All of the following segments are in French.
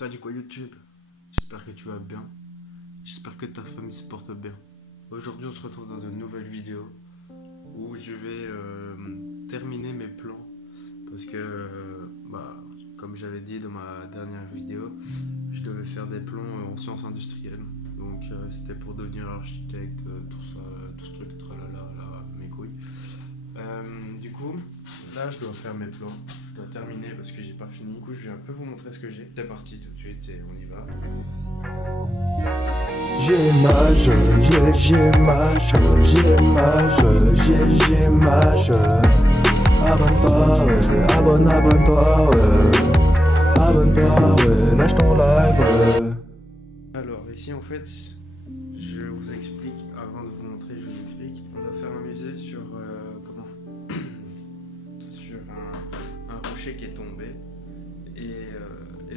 Salut quoi YouTube, j'espère que tu vas bien, j'espère que ta famille se porte bien. Aujourd'hui on se retrouve dans une nouvelle vidéo où je vais terminer mes plans parce que comme j'avais dit dans ma dernière vidéo, je devais faire des plans en sciences industrielles. Donc c'était pour devenir architecte, tout ça, tout ce truc, tralala, là, mes couilles. Du coup, là je dois faire mes plans, je dois terminer parce que j'ai pas fini. Du coup, je vais un peu vous montrer ce que j'ai. C'est parti tout de suite et on y va. Abonne-toi, ouais, abonne-toi, ouais. Abonne-toi, ouais, lâche ton like, ouais. Alors ici en fait, je vous explique, avant de vous montrer, je vous explique. On va faire un musée sur sur un rocher qui est tombé et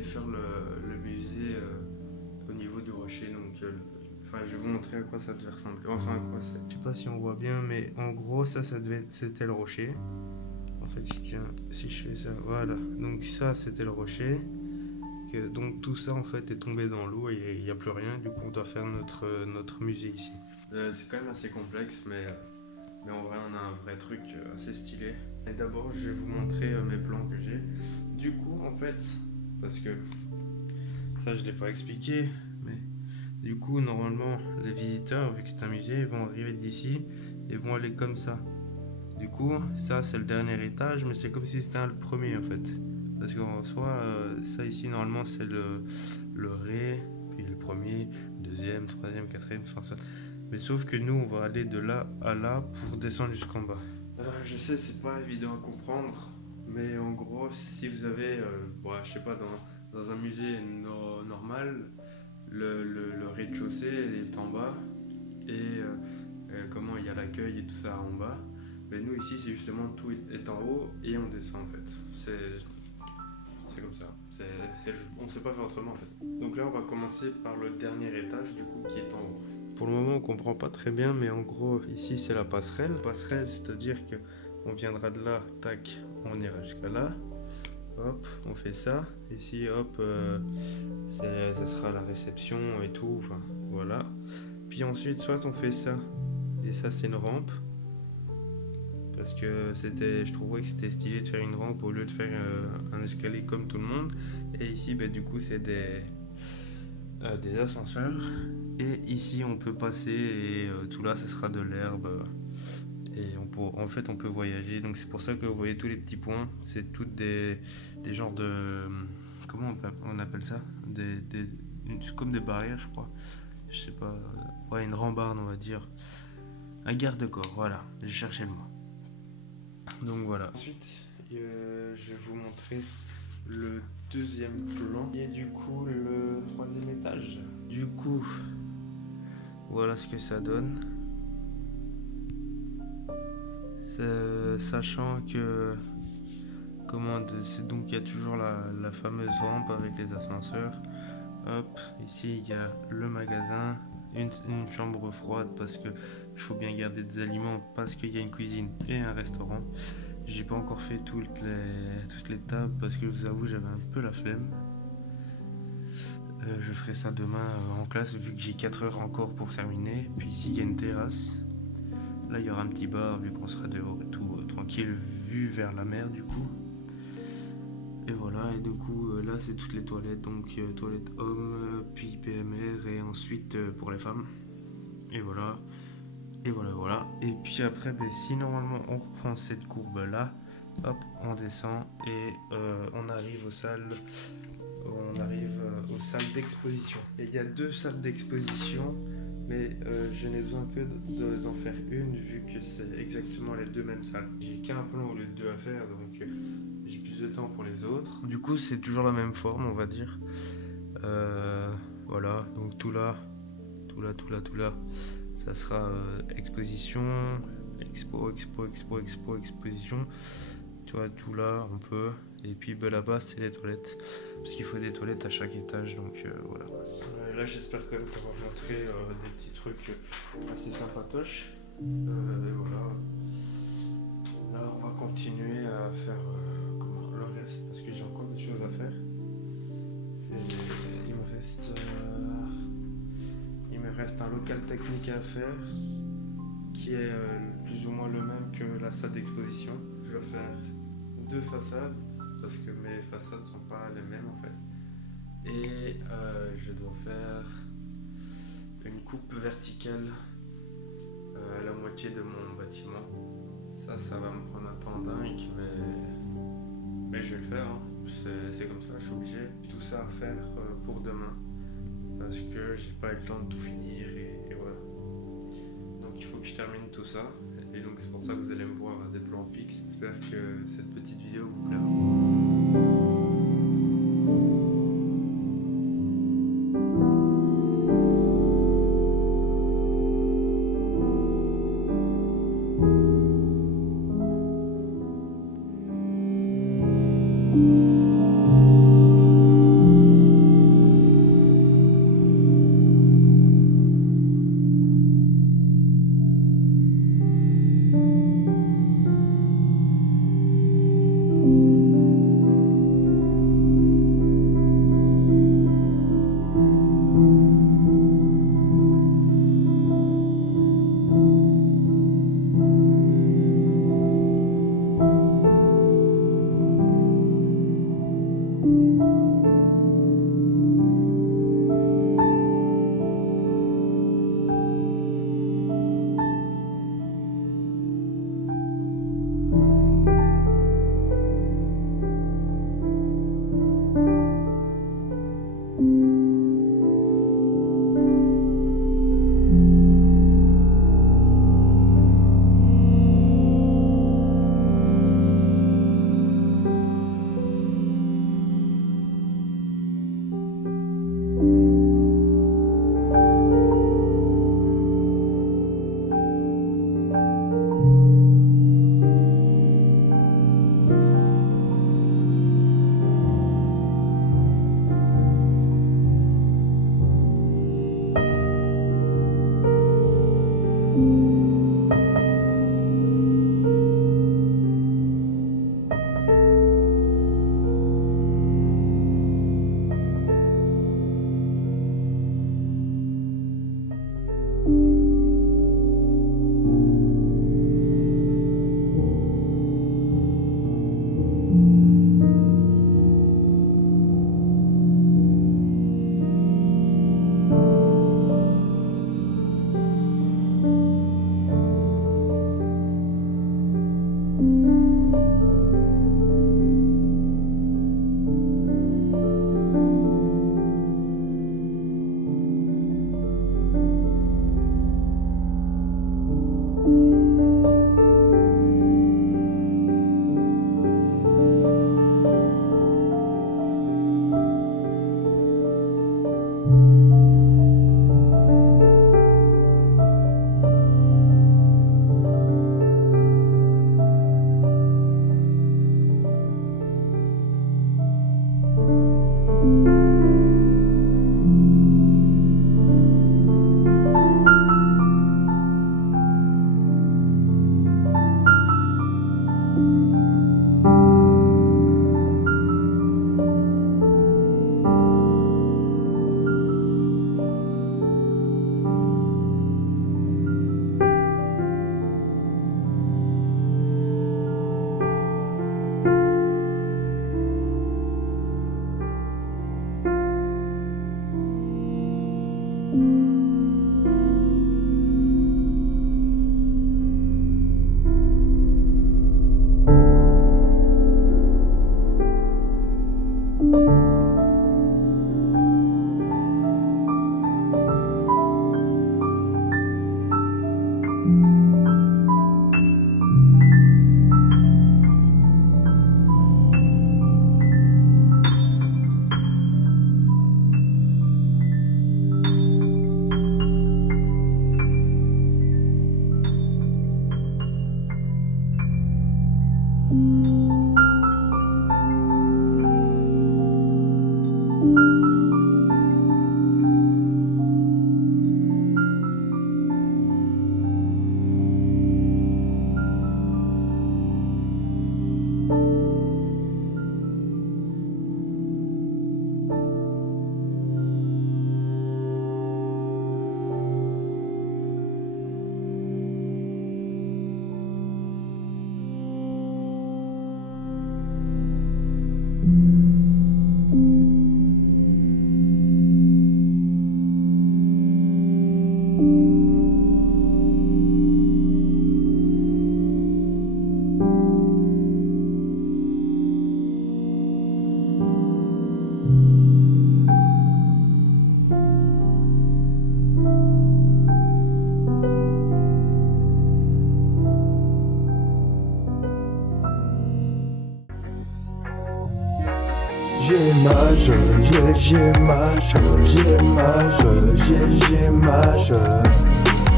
faire le musée au niveau du rocher. Donc je vais vous montrer à quoi ça devait ressembler. Enfin à quoi c'est. Je sais pas si on voit bien, mais en gros c'était le rocher. En fait, si je fais ça, voilà. Donc ça c'était le rocher. Donc tout ça en fait est tombé dans l'eau et il n'y a plus rien. Du coup on doit faire notre musée ici. C'est quand même assez complexe, mais en vrai on a un vrai truc assez stylé. Et d'abord je vais vous montrer mes plans que j'ai. Du coup en fait, parce que ça je l'ai pas expliqué, mais du coup normalement les visiteurs, vu que c'est un musée, ils vont arriver d'ici et vont aller comme ça. Du coup ça c'est le dernier étage, mais c'est comme si c'était le premier en fait. Parce qu'en soi, ça ici, normalement, c'est le ré, puis le premier, deuxième, troisième, quatrième, enfin ça. Mais sauf que nous, on va aller de là à là pour descendre jusqu'en bas. Je sais, c'est pas évident à comprendre, mais en gros, si vous avez, je sais pas, dans un musée normal, le rez-de-chaussée est en bas, et comment il y a l'accueil et tout ça en bas. Mais nous, ici, c'est justement tout est en haut et on descend en fait. C'est comme ça. On ne sait pas faire autrement en fait. Donc là, on va commencer par le dernier étage du coup qui est en haut. Pour le moment, on comprend pas très bien, mais en gros, ici c'est la passerelle. Passerelle, c'est-à-dire que on viendra de là, tac, on ira jusqu'à là. Hop, on fait ça. Ici, hop, ça sera la réception et tout. Enfin, voilà. Puis ensuite, soit on fait ça, et ça c'est une rampe. Parce que je trouvais que c'était stylé de faire une rampe au lieu de faire un escalier comme tout le monde. Et ici, du coup, c'est des ascenseurs. Et ici, on peut passer et tout là, ce sera de l'herbe. Et en fait, on peut voyager. Donc, c'est pour ça que vous voyez tous les petits points. C'est toutes des genres de. Comment on appelle ça comme des barrières, je crois. Je sais pas. Ouais, une rambarde, on va dire. Un garde-corps, voilà. J'ai cherché le mot. Donc voilà. Ensuite, je vais vous montrer le deuxième plan et du coup le troisième étage. Du coup, voilà ce que ça donne. Sachant que donc il y a toujours la fameuse rampe avec les ascenseurs. Hop, ici il y a le magasin, une chambre froide parce que il faut bien garder des aliments parce qu'il y a une cuisine et un restaurant. J'ai pas encore fait toutes les tables parce que je vous avoue j'avais un peu la flemme. Je ferai ça demain en classe vu que j'ai 4 heures encore pour terminer. Puis ici il y a une terrasse. Là il y aura un petit bar vu qu'on sera dehors et tout tranquille, vue vers la mer du coup. Et voilà, et du coup là c'est toutes les toilettes, donc toilettes hommes, puis PMR et ensuite pour les femmes. Et voilà. Et voilà. Et puis après, si normalement on reprend cette courbe là, hop, on descend et on arrive aux salles. Aux salles d'exposition. Et il y a 2 salles d'exposition, mais je n'ai besoin que d'en faire une vu que c'est exactement les 2 mêmes salles. J'ai qu'un plan au lieu de 2 à faire, donc j'ai plus de temps pour les autres. Du coup, c'est toujours la même forme, on va dire. Voilà, donc tout là, ça sera exposition, exposition. Tu vois, tout là, on peut. Et puis là-bas, c'est les toilettes. Parce qu'il faut des toilettes à chaque étage, donc voilà. Là, j'espère quand même t'avoir montré des petits trucs assez sympatoches. Voilà. Là, on va continuer à faire le reste, parce que j'ai encore des choses à faire. C'est un local technique à faire qui est plus ou moins le même que la salle d'exposition. Je dois faire 2 façades parce que mes façades ne sont pas les mêmes en fait. Et je dois faire une coupe verticale à la moitié de mon bâtiment. Ça va me prendre un temps dingue, mais je vais le faire, hein. C'est comme ça, je suis obligé. Tout ça à faire pour demain parce que j'ai pas eu le temps de tout finir et voilà. Donc il faut que je termine tout ça et donc c'est pour ça que vous allez me voir à des plans fixes. J'espère que cette petite vidéo vous plaira.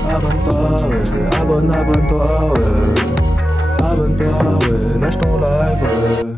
Abonne-toi, ouais, abonne-toi, ouais. Abonne-toi, ouais, lâche ton like, ouais.